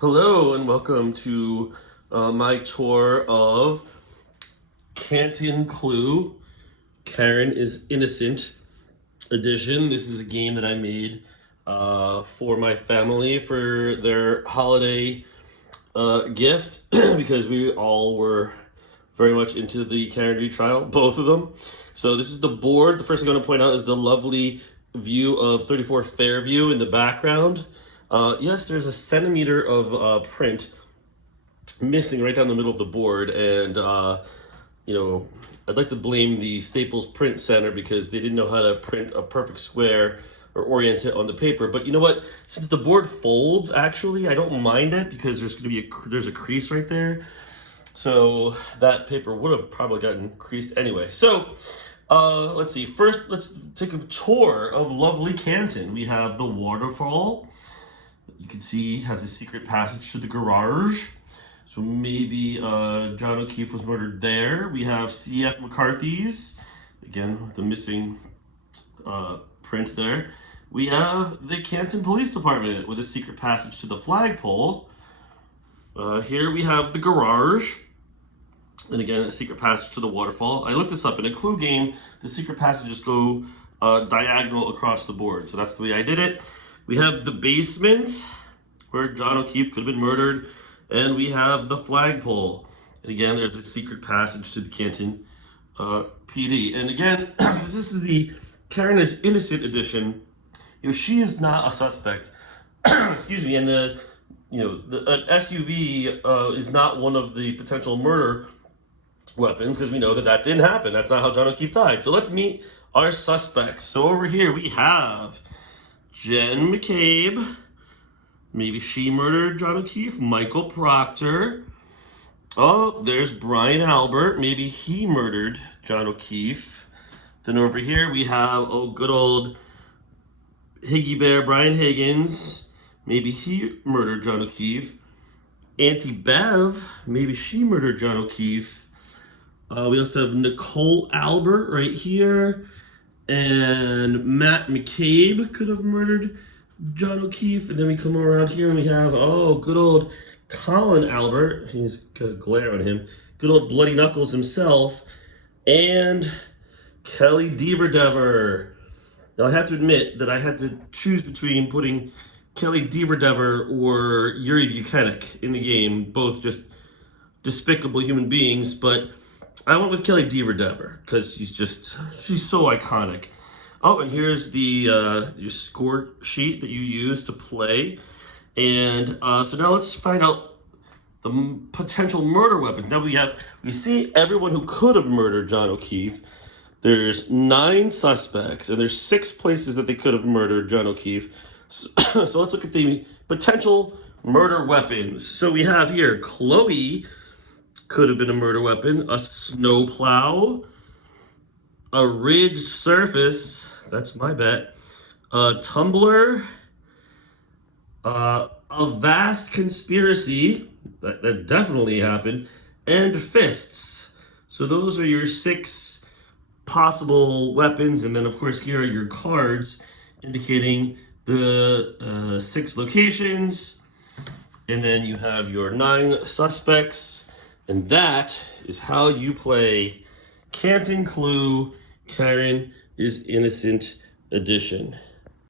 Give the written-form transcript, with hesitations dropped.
Hello and welcome to my tour of Canton Clue, Karen is Innocent edition. This is a game that I made for my family for their holiday gift because we all were very much into the Karen retrial, both of them. So this is the board. The first thing I want to point out is the lovely view of 34 Fairview in the background. Yes, there's a centimeter of print missing right down the middle of the board, and I'd like to blame the Staples Print Center because they didn't know how to print a perfect square or orient it on the paper. But you know what? Since the board folds, actually, I don't mind it because there's going to be there's a crease right there, so that paper would have probably gotten creased anyway. So let's see. First, let's take a tour of lovely Canton. We have the waterfall. You can see has a secret passage to the garage. So maybe John O'Keefe was murdered there. We have C.F. McCarthy's, again, with the missing print there. We have the Canton Police Department with a secret passage to the flagpole. Here we have the garage. And again, a secret passage to the waterfall. I looked this up. In a Clue game, the secret passages go diagonal across the board. So that's the way I did it. We have the basement, where John O'Keefe could have been murdered. And we have the flagpole. And again, there's a secret passage to the Canton PD. And again, since this is the Karen is Innocent edition, she is not a suspect. Excuse me. And the SUV is not one of the potential murder weapons because we know that didn't happen. That's not how John O'Keefe died. So let's meet our suspects. So over here we have Jen McCabe. Maybe she murdered John O'Keefe. Michael Proctor. Oh, there's Brian Albert. Maybe he murdered John O'Keefe. Then over here we have, good old Higgy Bear Brian Higgins. Maybe he murdered John O'Keefe. Auntie Bev. Maybe she murdered John O'Keefe. We also have Nicole Albert right here. And Matt McCabe could have murdered John O'Keefe. And then we come around here and we have, good old Colin Albert. He's got a glare on him. Good old Bloody Knuckles himself. And Kelly Deaver. Now I have to admit that I had to choose between putting Kelly Deaver or Yuri Buchanek in the game. Both just despicable human beings, but I went with Kelly Deaver because she's so iconic. Oh, and here's the your score sheet that you use to play. And so now let's find out the potential murder weapons. Now we see everyone who could have murdered John O'Keefe. There's 9 suspects, and there's 6 places that they could have murdered John O'Keefe. So let's look at the potential murder weapons. So we have here Chloe could have been a murder weapon, a snowplow, a ridged surface, that's my bet, a tumbler, a vast conspiracy, that definitely happened, and fists. So those are your 6 possible weapons, and then of course here are your cards indicating the 6 locations, and then you have your 9 suspects. And that is how you play Canton Clue, Karen is Innocent edition.